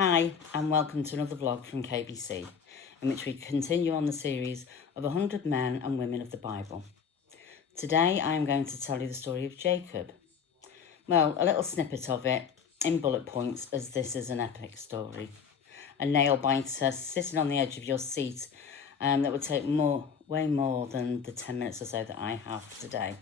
Hi, and welcome to another vlog from KBC, in which we continue on the series of 100 men and women of the Bible. Today I am going to tell you the story of Jacob. Well, a little snippet of it in bullet points, as this is an epic story. A nail biter sitting on the edge of your seat that would take way more than the 10 minutes or so that I have today.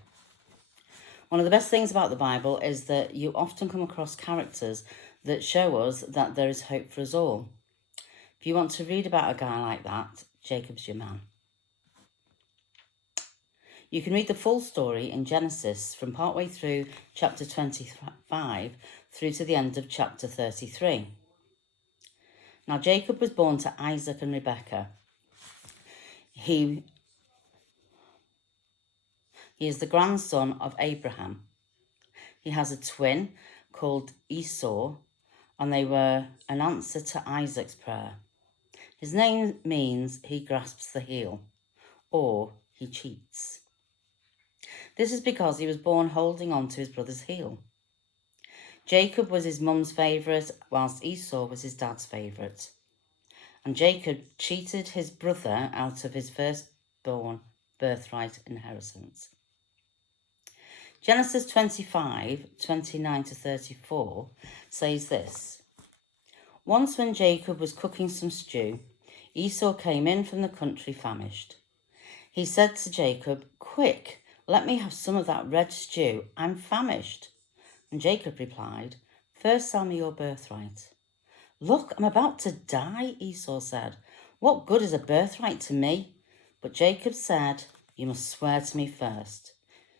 One of the best things about the Bible is that you often come across characters that show us that there is hope for us all. If you want to read about a guy like that, Jacob's your man. You can read the full story in Genesis from partway through chapter 25 through to the end of chapter 33. Now, Jacob was born to Isaac and Rebekah. He is the grandson of Abraham. He has a twin called Esau, and they were an answer to Isaac's prayer. His name means he grasps the heel, or he cheats. This is because he was born holding on to his brother's heel. Jacob was his mum's favourite, whilst Esau was his dad's favourite. And Jacob cheated his brother out of his firstborn birthright inheritance. Genesis 25, 29 to 34 says this. Once when Jacob was cooking some stew, Esau came in from the country famished. He said to Jacob, "Quick, let me have some of that red stew. I'm famished." And Jacob replied, "First sell me your birthright." "Look, I'm about to die," Esau said. "What good is a birthright to me?" But Jacob said, "You must swear to me first."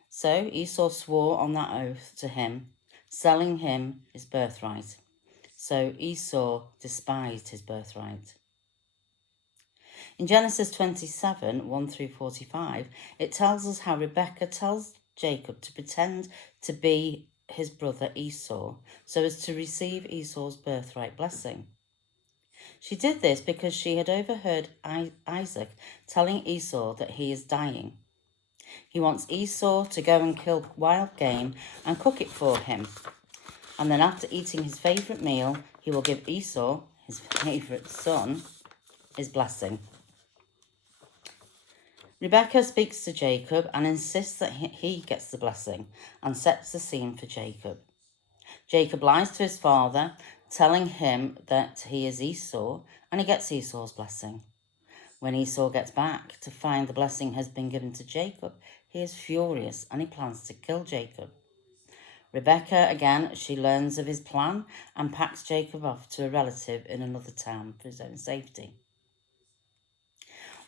So Esau swore on that oath to him, selling him his birthright. So Esau despised his birthright. In Genesis 27, 1 through 45, it tells us how Rebekah tells Jacob to pretend to be his brother Esau so as to receive Esau's birthright blessing. She did this because she had overheard Isaac telling Esau that he is dying. He wants Esau to go and kill wild game and cook it for him. And then after eating his favourite meal, he will give Esau, his favourite son, his blessing. Rebekah speaks to Jacob and insists that he gets the blessing and sets the scene for Jacob. Jacob lies to his father, telling him that he is Esau, and he gets Esau's blessing. When Esau gets back to find the blessing has been given to Jacob, he is furious and he plans to kill Jacob. Rebekah, again, she learns of his plan and packs Jacob off to a relative in another town for his own safety.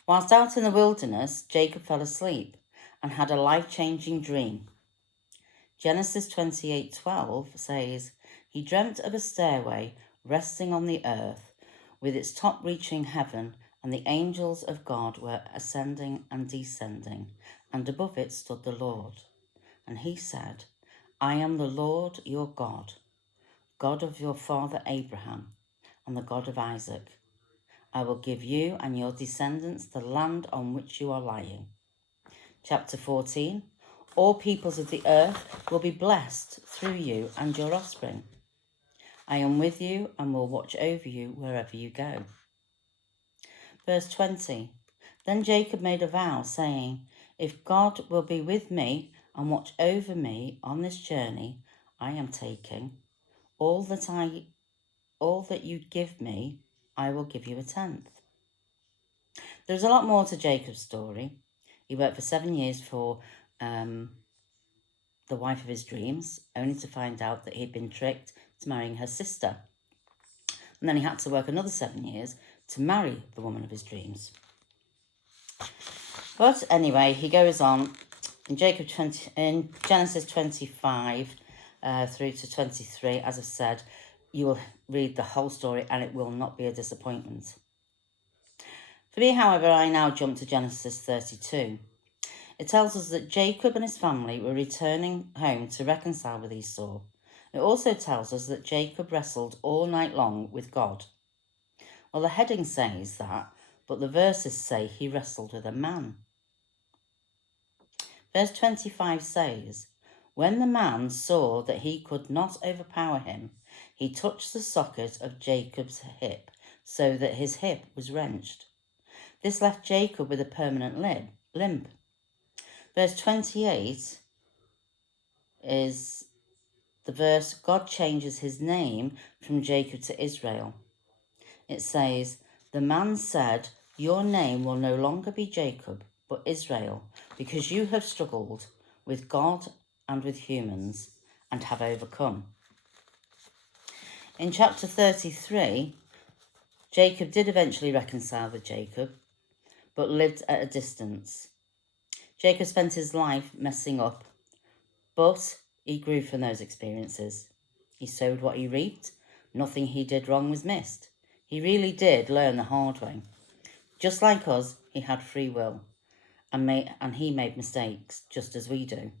Whilst out in the wilderness, Jacob fell asleep and had a life-changing dream. Genesis 28:12 says, "He dreamt of a stairway resting on the earth, with its top reaching heaven, and the angels of God were ascending and descending, and above it stood the Lord. And he said, I am the Lord your God, God of your father Abraham, and the God of Isaac. I will give you and your descendants the land on which you are lying." Chapter 14, "All peoples of the earth will be blessed through you and your offspring. I am with you and will watch over you wherever you go." Verse 20, "Then Jacob made a vow, saying, If God will be with me and watch over me on this journey I am taking, all that you give me, I will give you a tenth." There's a lot more to Jacob's story. He worked for 7 years for the wife of his dreams, only to find out that he'd been tricked to marrying her sister. And then he had to work another 7 years to marry the woman of his dreams. But anyway, he goes on in Genesis 25 through to 23. As I've said, you will read the whole story and it will not be a disappointment. For me, however, I now jump to Genesis 32. It tells us that Jacob and his family were returning home to reconcile with Esau. It also tells us that Jacob wrestled all night long with God. Well, the heading says that, but the verses say he wrestled with a man. Verse 25 says, When the man saw that he could not overpower him, he touched the socket of Jacob's hip so that his hip was wrenched. This left Jacob with a permanent limp. Verse 28 is the verse God changes his name from Jacob to Israel. It says, "The man said, 'Your name will no longer be Jacob, but Israel, because you have struggled with God and with humans and have overcome.'" In chapter 33, Jacob did eventually reconcile with Jacob, but lived at a distance. Jacob spent his life messing up, but he grew from those experiences. He sowed what he reaped. Nothing he did wrong was missed. He really did learn the hard way. Just like us, he had free will, and he made mistakes, just as we do.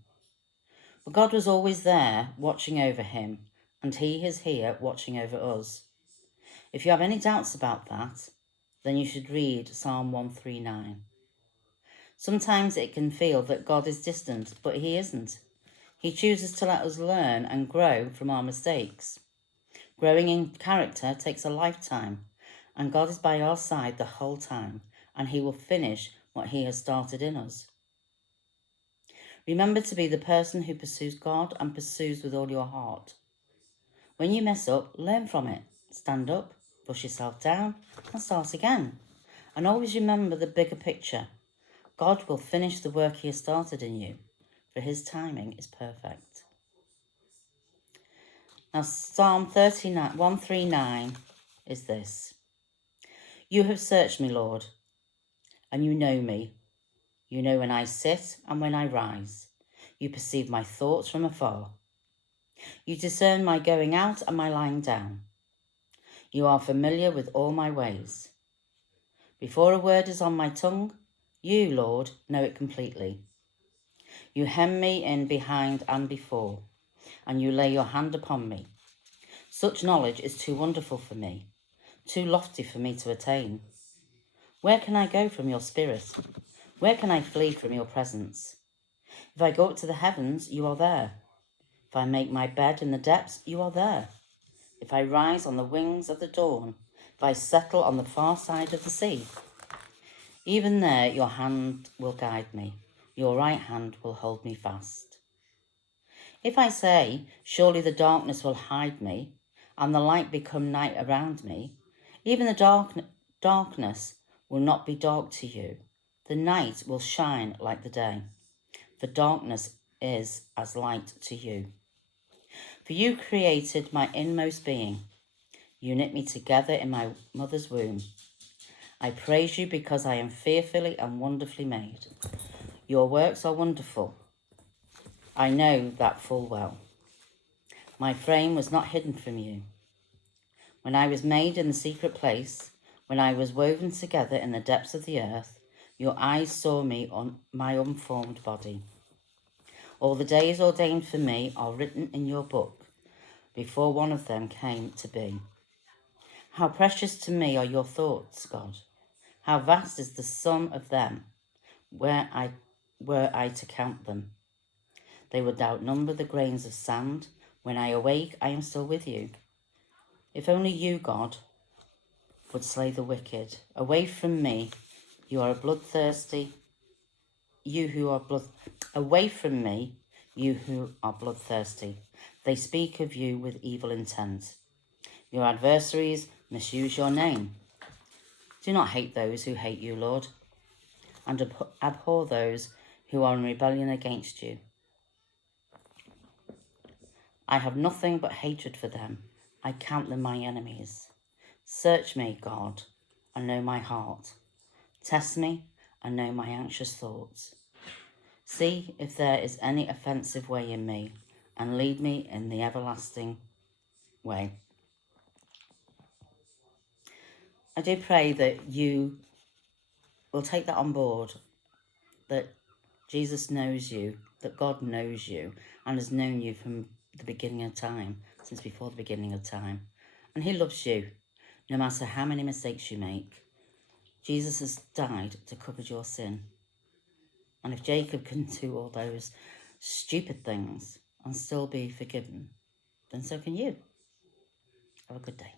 But God was always there, watching over him, and he is here watching over us. If you have any doubts about that, then you should read Psalm 139. Sometimes it can feel that God is distant, but he isn't. He chooses to let us learn and grow from our mistakes. Growing in character takes a lifetime, and God is by our side the whole time, and he will finish what he has started in us. Remember to be the person who pursues God and pursues with all your heart. When you mess up, learn from it. Stand up, push yourself down, and start again. And always remember the bigger picture. God will finish the work he has started in you, for his timing is perfect. Now, Psalm 139 is this. "You have searched me, Lord, and you know me. You know when I sit and when I rise. You perceive my thoughts from afar. You discern my going out and my lying down. You are familiar with all my ways. Before a word is on my tongue, you, Lord, know it completely. You hem me in behind and before, and you lay your hand upon me. Such knowledge is too wonderful for me, too lofty for me to attain. Where can I go from your spirit? Where can I flee from your presence? If I go up to the heavens, you are there. If I make my bed in the depths, you are there. If I rise on the wings of the dawn, if I settle on the far side of the sea, even there your hand will guide me, your right hand will hold me fast. If I say, surely the darkness will hide me, and the light become night around me, even the darkness will not be dark to you. The night will shine like the day, for darkness is as light to you. For you created my inmost being. You knit me together in my mother's womb. I praise you because I am fearfully and wonderfully made. Your works are wonderful. I know that full well. My frame was not hidden from you. When I was made in the secret place, when I was woven together in the depths of the earth, your eyes saw me on my unformed body. All the days ordained for me are written in your book, before one of them came to be. How precious to me are your thoughts, God. How vast is the sum of them, were I to count them. They would outnumber the grains of sand. When I awake, I am still with you. If only you, God, would slay the wicked. Away from me, away from me, you who are bloodthirsty. They speak of you with evil intent. Your adversaries misuse your name. Do not hate those who hate you, Lord, and abhor those who are in rebellion against you. I have nothing but hatred for them. I count them my enemies. Search me, God, and know my heart. Test me and know my anxious thoughts. See if there is any offensive way in me, and lead me in the everlasting way. I do pray that you will take that on board, that Jesus knows you, that God knows you, and has known you from the beginning of time, since before the beginning of time. And he loves you, no matter how many mistakes you make. Jesus has died to cover your sin. And if Jacob can do all those stupid things, and still be forgiven, then so can you. Have a good day.